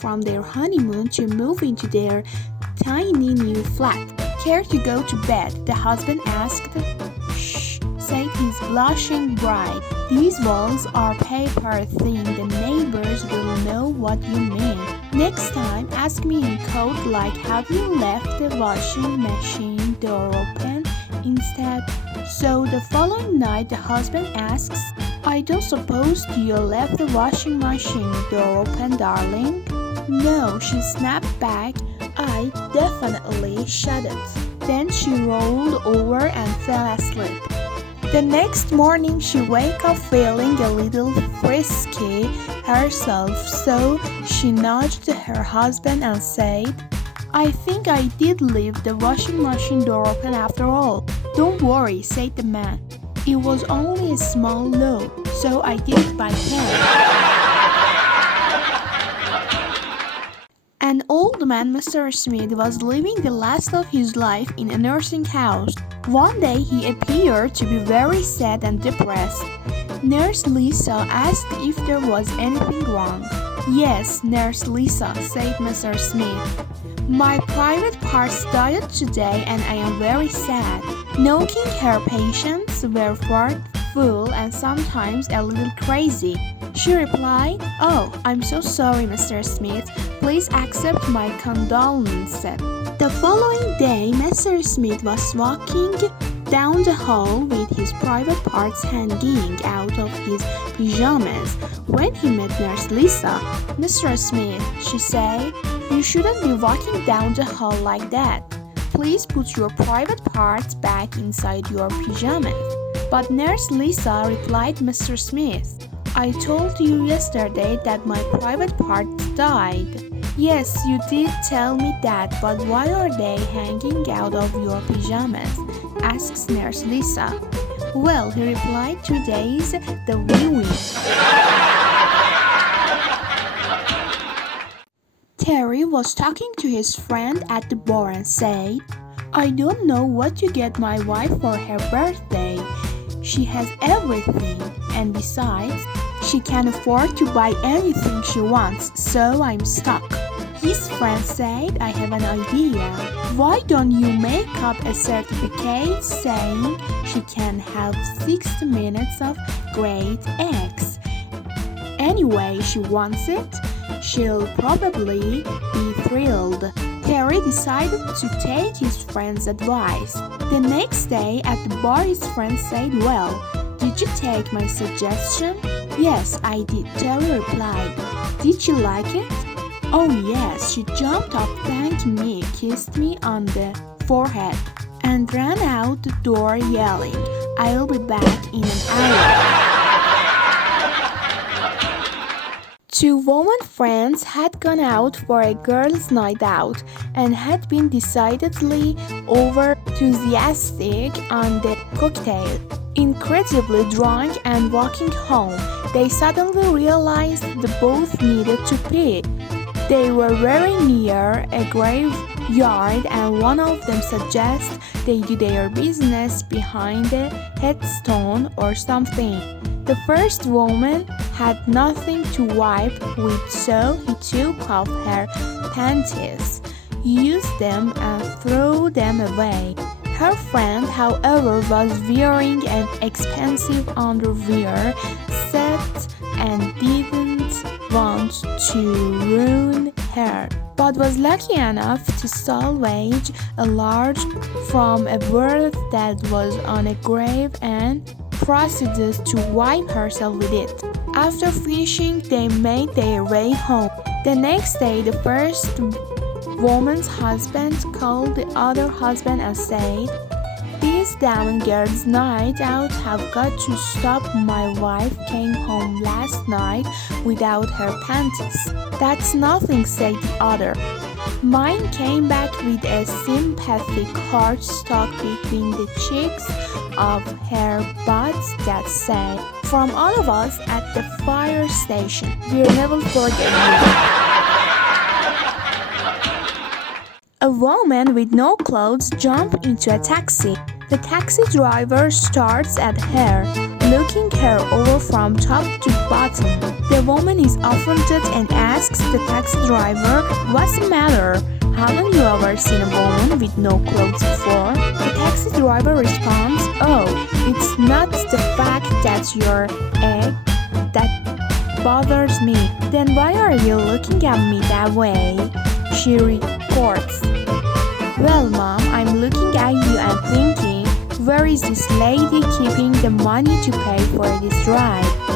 from their honeymoon to move into their tiny new flat. "Care to go to bed?" the husband asked. "Shh," said his blushing bride. "These walls are paper thin. The neighbors will know what you mean. Next time, ask me in code like, 'Have you left the washing machine door open?' instead." So the following night, the husband asks, "I don't suppose you left the washing machine door open, darling?" "No," she snapped back. "I definitely shut it." Then she rolled over and fell asleep. The next morning, she woke up feeling a little frisky herself, so she nudged her husband and said, "I think I did leave the washing machine door open after all." "Don't worry," said the man. "It was only a small load, so I did it by hand." An old man, Mr. Smith, was living the last of his life in a nursing house. One day he appeared to be very sad and depressed. Nurse Lisa asked if there was anything wrong. "Yes, Nurse Lisa," said Mr. Smith. "My private parts died today and I am very sad." Knowing her patients were forgetful and sometimes a little crazy, she replied, "Oh, I'm so sorry, Mr. Smith. Please accept my condolences." The following day, Mr. Smith was walking down the hall with his private parts hanging out of his pajamas when he met Nurse Lisa. "Mr. Smith," she said, "you shouldn't be walking down the hall like that. Please put your private parts back inside your pajamas." But Nurse Lisa replied, "Mr. Smith, I told you yesterday that my private parts died." "Yes, you did tell me that, but why are they hanging out of your pajamas?" asks Nurse Lisa. "Well," he replied, "today's the wee-wee." Terry was talking to his friend at the bar and said, "I don't know what to get my wife for her birthday. She has everything, and besides, she can't afford to buy anything she wants, so I'm stuck." His friend said, "I have an idea. Why don't you make up a certificate saying she can have 60 minutes of great eggs? Anyway, she wants it. She'll probably be thrilled." Terry decided to take his friend's advice. The next day at the bar, his friend said, "Well, did you take my suggestion?" "Yes, I did," Terry replied. "Did you like it?" "Oh yes," she jumped up, thanked me, kissed me on the forehead, and ran out the door yelling, "I'll be back in an hour." Two woman friends had gone out for a girls' night out and had been decidedly over enthusiastic on the cocktail. Incredibly drunk and walking home, they suddenly realized they both needed to pee. They were very near a graveyard and one of them suggested they do their business behind a headstone or something. The first woman had nothing to wipe with, so he took off her panties, used them and threw them away. Her friend, however, was wearing an expensive underwear set and didn't want to ruin her, but was lucky enough to salvage a large from a bird that was on a grave and proceeded to wipe herself with it. After finishing, they made their way home. The next day, the first woman's husband called the other husband and said, "This damn girls' night out have got to stop. My wife came home last night without her panties." "That's nothing," said the other. "Mine came back with a sympathetic heart stuck between the cheeks of her butt that said, 'From all of us at the fire station, we'll never forget you.'" A woman with no clothes jumped into a taxi. The taxi driver starts at her. looking her over from top to bottom. The woman is offended and asks the taxi driver, "What's the matter? Haven't you ever seen a woman with no clothes before?" The taxi driver responds, "Oh, it's not the fact that you're egg that bothers me. Then why are you looking at me that way?" She retorts, "Well, Mom, I'm looking at you and thinking, where is this lady keeping the money to pay for this ride?"